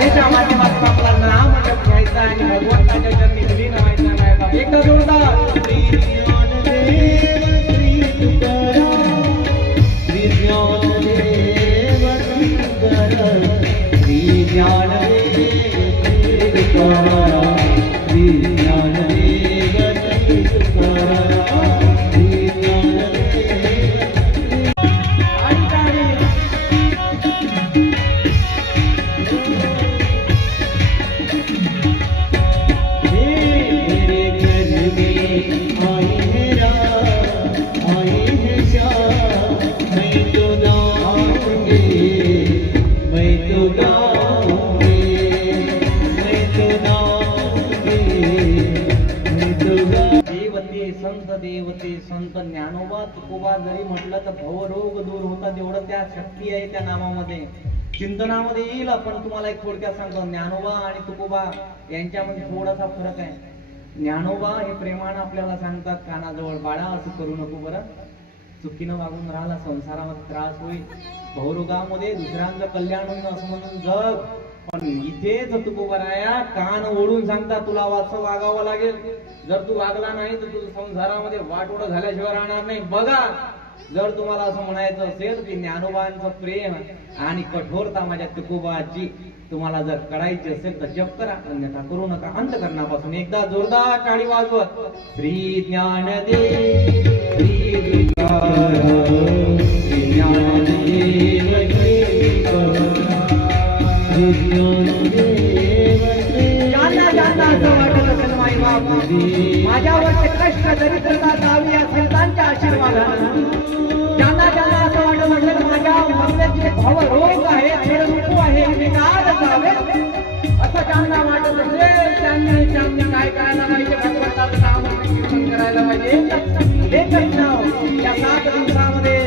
कथेच्या माध्यमातून आपला नाम जप घ्यायचा आणि भगवंताच्या चरणी विलीन व्हायचा नाही का? एकदा जोरदार श्री ज्ञानदेव श्री तुकाराम श्री ज्ञानदेव श्री तुकाराम श्री ज्ञानदेव श्री तुकाराम श्री ज्ञानदेव श्री तुकाराम श्री ज्ञानदेव देवते संत ज्ञानोबा तुकोबा जरी म्हटलं तर भवरोग दूर होतात एवढं त्या शक्ती आहे त्या नामामध्ये, चिंतनामध्ये येईल. आपण तुम्हाला एक थोडक्यात सांगतो, ज्ञानोबा आणि तुकोबा यांच्यामध्ये थोडासा फरक आहे. ज्ञानोबा हे प्रेमानं आपल्याला सांगतात कानाजवळ, बाळा असं करू नको बरं, चुकीनं वागून राहिला संसारामध्ये त्रास होईल, भवरोगामध्ये दुसऱ्यांचं कल्याण होईल असं म्हणून जग. पण इथेच तुकोबाराया कान ओढून सांगता तुला वाचं वागावं लागेल, जर तू वागला नाही तर तुझं संसारामध्ये वाटोळं झाल्याशिवाय राहणार नाही. बघा, जर तुम्हाला असं म्हणायचं असेल की ज्ञानोबांचं प्रेम आणि कठोरता माझ्या तुकोबाची तुम्हाला जर कळायची असेल तर जप करा, अन्यथा करू नका. अंतकरणापासून एकदा जोरदार टाळी वाजवत श्री ज्ञानदेव श्री तुकाराम श्री ज्ञानदेव श्री तुकाराम श्री ज्ञानदेव ज्यांना असं वाटत असेल माई बाप माझ्यावरचे कष्ट दरिद्रता जावी या संतांच्या आशीर्वादाने, ज्यांना असं वाटत असेल माझ्या मरण्याचे भवरोग आहे, छेडछूड आहे, विकार जावे असं ज्यांना वाटत असेल त्यांनी काय करायला पाहिजे? भगवंताचं नाम कीर्तन करायला पाहिजे. एकच नाव या 7 दिवसामध्ये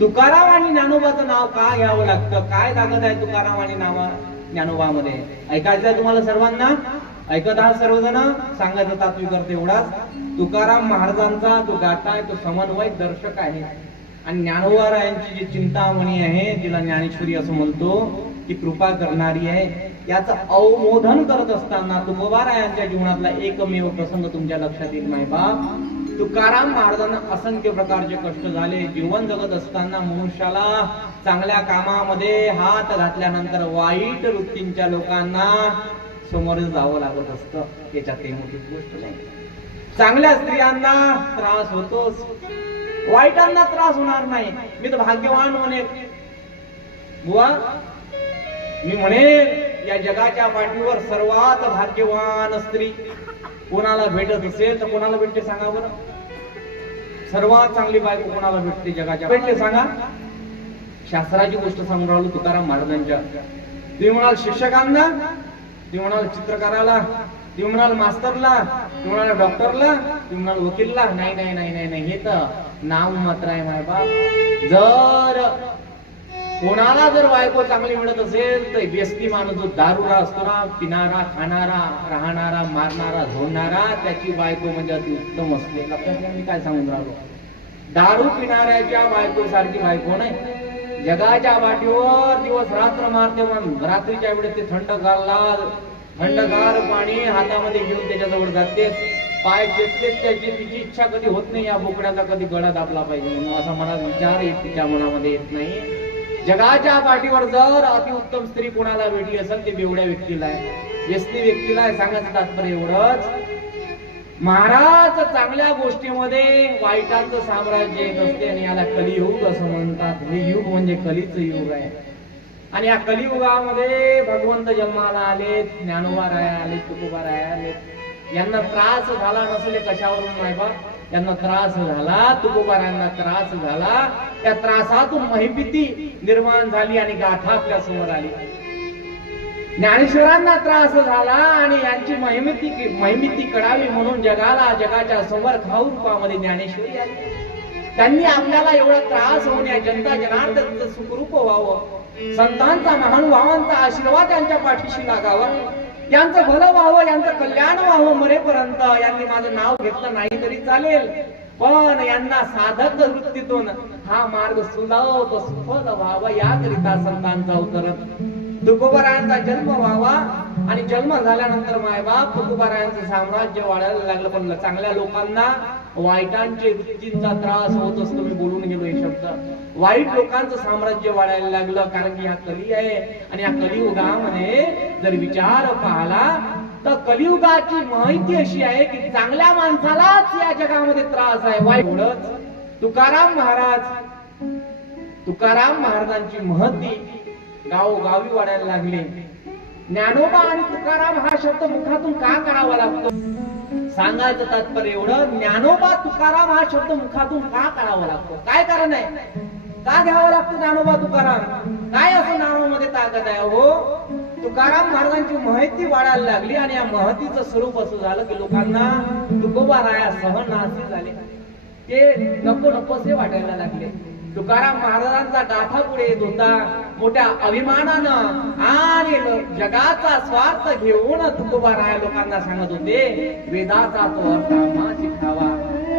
तुकाराम आणि ज्ञानोबाचं नाव का घ्यावं लागतं? काय ताकद आहे तुकाराम आणि ज्ञानोबामध्ये? ऐकायचं तुम्हाला सर्वांना? ऐकत आहात सर्वजण? सांगायचं तात्विक अर्थ एवढाच, तुकाराम महाराजांचा तो गाथा आहे, तो समन्वय दर्शक आहे. आणि ज्ञानोबा यांची जी चिंतामणी आहे, जिला ज्ञानेश्वरी असं म्हणतो, ती कृपा करणारी आहे. याचं अवमोदन करत असताना तुकोबारा यांच्या जीवनातला एकमेव प्रसंग तुमच्या लक्षात येईल माय बाप. तुकाराम महाराजांना असंख्य प्रकारचे कष्ट झाले. जीवन जगत असताना मनुष्याला चांगल्या कामामध्ये हात घातल्यानंतर वाईट वृत्तींच्या लोकांना समोर जावं लागत असतं. याच्यात काही मोठी गोष्ट नाही. चांगल्या स्त्रियांना त्रास होतोच, वाईटांना त्रास होणार नाही. मी तर भाग्यवान म्हणे बुवा, मी म्हणेन या जगाच्या पाठीवर सर्वात भाग्यवान स्त्री कोणाला भेटत असेल तर कोणाला भेटते सांगा बरं? सर्वात चांगली बायको कोणाला भेटते जगाच्या? भेटते सांगा? शास्त्राची गोष्ट सांगून राहिलो तुकाराम महाराजांच्या. तुम्ही म्हणाल शिक्षकांना, तुम्ही म्हणाल चित्रकाराला, तुम्ही म्हणाल मास्तरला, तुम्ही म्हणाल डॉक्टरला, तुम्ही म्हणाल वकीलला. नाही नाही नाही नाही नाही, हे तर नाम मात्र आहे माय बाप. जर कोणाला जर बायको चांगली मिळत असेल तर व्यक्ती माणूस जो दारुरा असतो ना, पिणारा, खाणारा, राहणारा, मारणारा, झोडणारा, त्याची बायको म्हणजे अति उत्तम असते. लक्षात मी काय सांगून राहिलो? दारू पिणाऱ्याच्या बायको सारखी बायको नाही. जगाच्या वाटेवर दिवस रात्र मारते, पण रात्रीच्या वेळेस ते थंडगार पाणी हातामध्ये घेऊन त्याच्याजवळ जाते, पाय चेपलेत त्याची, तिची इच्छा कधी होत नाही या बोकड्याचा कधी गळा दाबला पाहिजे म्हणून. असा मनात विचार तिच्या मनामध्ये येत नाही. जगाच्या पाठीवर जर अतिउत्तम स्त्री कोणाला भेटली असेल ते बेवड्या व्यक्तीला आहे, व्यसनी व्यक्तीला आहे. सांगायचं तात्पर्य एवढंच, महाराज चांगल्या गोष्टीमध्ये वाईटाचं साम्राज्य येत असते आणि याला कलियुग असं म्हणतात. हे युग म्हणजे कलीचं युग आहे. आणि या कलियुगामध्ये भगवंत जन्माला आले, ज्ञानोबा राया आले, तुकोबा राया आले. यांना त्रास झाला नसले कशावरून माय बाप? यांना त्रास झाला, तुकोबारांना त्रास झाला. त्या त्रासातून महिमिती निर्माण झाली आणि गाथा आपल्या समोर आली. ज्ञानेश्वरांना त्रास झाला आणि यांची महिमिती कळावी म्हणून जगाच्या समर्थाऊ रूपामध्ये ज्ञानेश्वरी आली. त्यांनी आपल्याला एवढा त्रास होण्या जनता जनार्दनाचं सुखरूप व्हावं, संतांचा महानुभावांचा आशीर्वाद त्यांच्या पाठीशी लागावा, यांचं भलं व्हावं, यांचं कल्याण व्हावं. मरेपर्यंत यांनी माझं नाव घेतलं नाही तरी चालेल, पण यांना साधक वृत्तीतून हा मार्ग सुलभ सुफल व्हावा याकरिता संतांचा अवतरण. तुकोबारायांचा जन्म व्हावा आणि जन्म झाल्यानंतर मायबाप तुकोबारायांचं साम्राज्य वाढायला लागलं. पण चांगल्या लोकांना वाईटांचे वृत्तींचा त्रास होत असतो. मी बोलून गेलो हे शब्द. वाईट लोकांचं साम्राज्य वाढायला लागलं, कारण की हा कली आहे. आणि या कलियुगामध्ये जर विचार पाहिला तर कलियुगाची माहिती अशी आहे की चांगल्या माणसालाच या जगामध्ये त्रास आहे. वाईट तुकाराम महाराजांची महती गावोगावी वाढायला लागली. ज्ञानोबा आणि तुकाराम हा शब्द मुखातून का काढावा लागतो? सांगायचं तात्पर्य एवढं, ज्ञानोबा तुकाराम हा शब्द मुखातून का काढावा लागतो? काय कारण आहे? का घ्यावा लागतो ज्ञानोबा तुकाराम? काय असं नावामध्ये ताकद आहे? हो, तुकाराम महाराजांची महती वाढायला लागली आणि या महतीचं स्वरूप असं झालं की लोकांना तुकोबाराया सहनासे झाले. ते नको नकोसे वाटायला लागले. तुकाराम महाराजांचा गाथा पुढे येत होता मोठ्या अभिमानानं आणि जगाचा स्वार्थ घेऊन तुकोबाराया लोकांना सांगत होते, वेदाचा तो अर्थ आम्हा शिकावा.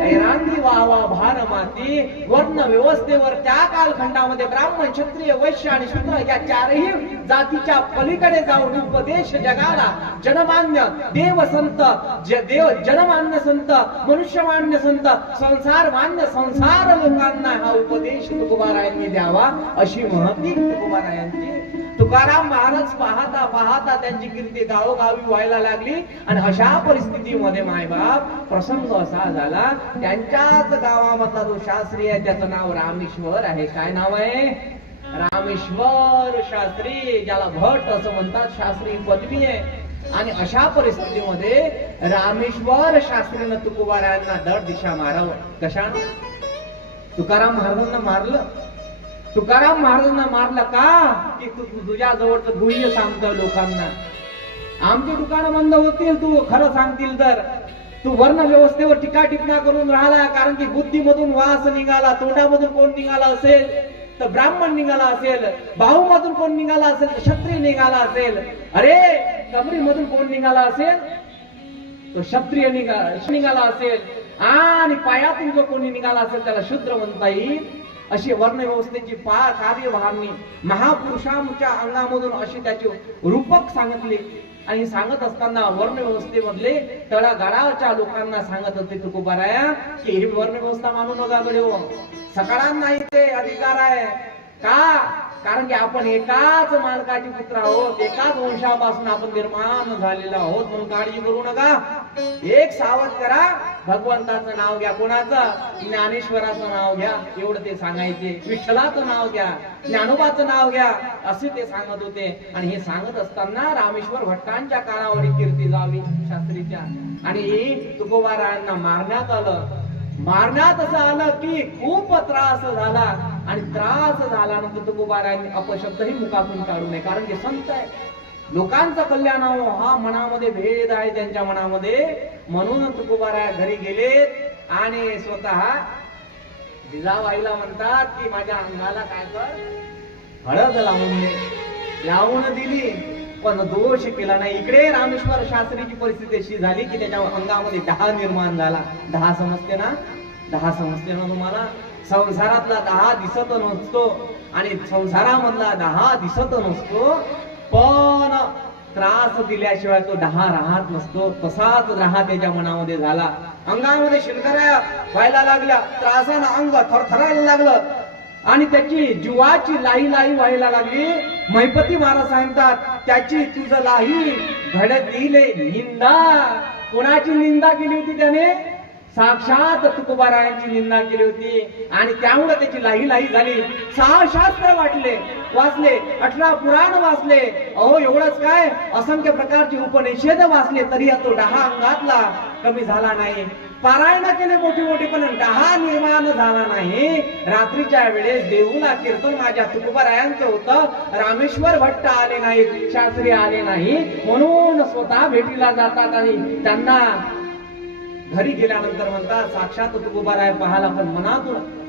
ऐरांती वावा भार माती वर्ण व्यवस्थेवर त्या कालखंडामध्ये ब्राह्मण क्षत्रिय वैश्य आणि शूद्र या चारही जातीच्या पलीकडे जाऊन उपदेश जगाला जनमान्य देव संत जनमान्य संत मनुष्यमान्य संत संसार मान्य संसार लोकांना हा उपदेश तुकोबारायांनी द्यावा अशी महती तुकोबारायांची. तुकाराम महाराज पाहता पाहता त्यांची कीर्ती गावोगावी व्हायला लागली आणि अशा परिस्थितीमध्ये मायबाप प्रसंग असा झाला, त्यांच्याच गावामधला जो शास्त्री आहे त्याचं नाव रामेश्वर आहे. काय नाव आहे? रामेश्वर शास्त्री, ज्याला भट असं म्हणतात. शास्त्री पदवी आहे. आणि अशा परिस्थितीमध्ये रामेश्वर शास्त्रीनं तुकोबारायांना दर दिशा मारावं. कशाने? तुकाराम महाराजांना मारलं. तुकाराम महाराजांना मारलं का? की तुझ्या जवळचं गुह्य सांगतोय लोकांना. आमची दुकानं बंद होतील तू खरं सांगतील तर. तू वर्ण व्यवस्थेवर टीका टिप्पण्या करून राहिला, कारण की बुद्धीमधून वास निघाला. तोंडामधून कोण निघाला असेल तर ब्राह्मण निघाला असेल. बाहूमधून कोण निघाला असेल तर क्षत्रिय निघाला असेल. अरे कमरीमधून कोण निघाला असेल तो क्षत्रिय निघाला असेल. आणि पायातून जो कोणी निघाला असेल त्याला शूद्र म्हणता येईल. अशी वर्ण व्यवस्थेची कार्यभारणी महापुरुषांच्या अंगामधून अशी त्याची रूपक सांगितली. आणि सांगत असताना वर्ण व्यवस्थेमधले तळागाळाच्या लोकांना सांगत होते तुकोबाराया की ही वर्ण व्यवस्था मानू नका गड्यो. सकाळांना इथे अधिकार आहे. का? कारण की आपण एकाच मालकाचे पुत्र आहोत, एकाच वंशापासून आपण निर्माण झालेलो आहोत. म्हणून काळजी करू नका. एक सावध करा, भगवंताचं नाव घ्या. कोणाचं? ज्ञानेश्वराचं नाव घ्या. एवढं ते सांगायचे. विठ्ठलाचं नाव घ्या, ज्ञानोबाचं नाव घ्या, असे ते सांगत होते. आणि हे सांगत असताना रामेश्वर भट्टांच्या काळावर कीर्ती जावी शास्त्रीच्या. आणि तुकोबारायांना मारण्यात आलं. मारण्यात असं आलं की खूप त्रास झाला. आणि त्रास झाल्यानंतर तुकोबारायांनी अपशब्दही मुखातून काढू नये, कारण की संत आहे. लोकांचं कल्याण हा मनामध्ये भेद आहे त्यांच्या मनामध्ये. म्हणून तुकोबाराया घरी गेलेत आणि स्वतः जिजाबाईला म्हणतात की माझ्या अंगाला काय कर, हळद लावून दिली पण दोष केला नाही. इकडे रामेश्वर शास्त्रीची परिस्थिती अशी झाली की त्याच्या अंगामध्ये दहा निर्माण झाला. दहा समजते ना? दहा समजते ना तुम्हाला? संसारातला दहा दिसत नसतो आणि संसारामधला दहा दिसत नसतो, पण त्रास दिल्याशिवाय तो दहा राहत नसतो. तसाच दहा त्याच्या मनामध्ये झाला. अंगामध्ये शिरकऱ्या व्हायला लागल्या, त्रासानं अंग थरथरायला लागलं आणि त्याची जीवाची लाही लाही व्हायला लागली. महिपती महाराज सांगतात त्याची तुझ लाही घडतील निंदा. कोणाची निंदा केली होती त्याने? साक्षात तुकोबारायांची निंदा केली होती. आणि त्यामुळे त्याची लाही लाही झाली. 6 शास्त्र वाचले, 18 पुराण वाचले. अहो एवढंच काय, असंख्य प्रकारचे उपनिषद वाचले तरी तो दहा अंगातला कमी झाला नाही. पारायण केले मोठी मोठी पण दहा निर्माण झाला नाही. रात्रीच्या वेळेस देऊला कीर्तन माझ्या तुकोबारायांचं होतं. रामेश्वर भट्ट आले नाहीत, शास्त्री आले नाही, म्हणून स्वतः भेटीला जातात. आणि त्यांना घरी गेल्यानंतर म्हणतात साक्षात तुकोबाराया पाहाला, पण मनातून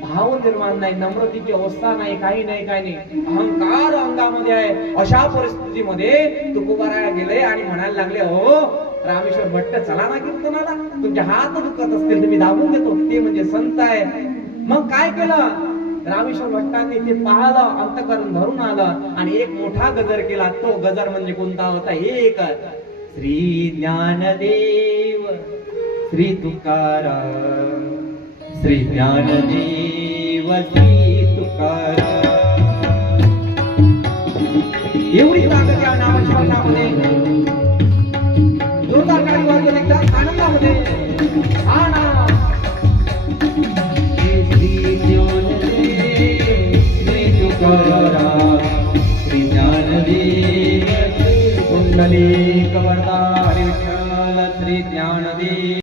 भाव निर्माण नाही, नम्रतेची अवस्था नाही, काही नाही. अहंकार अंगामध्ये आहे. अशा परिस्थितीमध्ये तुकोबाराया गेले आणि म्हणायला लागले, हो रामेश्वर भट्ट चला ना कीर्तनाला, तुमचे हात दुखत असतील तुम्ही दाबून देतो, ते म्हणजे संत आहे. मग काय केलं? रामेश्वर भट्टांनी ते पाहिलं, अंतकरण भरून आलं आणि एक मोठा गजर केला. तो गजर म्हणजे कोणता होता? एक श्री ज्ञानदेव श्री तुकाराम, श्री ज्ञानदेव श्री तुकाराम. एवढी ताकद या नामस्मरणामध्ये. जोरदार गाडी वाजवून एकदा आनंदामध्ये. हा नाम श्री ज्ञानदेव श्री तुकाराम, श्री ज्ञानदेव श्री कुंडली कवरदा हरी विठ्ठल. श्री ज्ञानदेव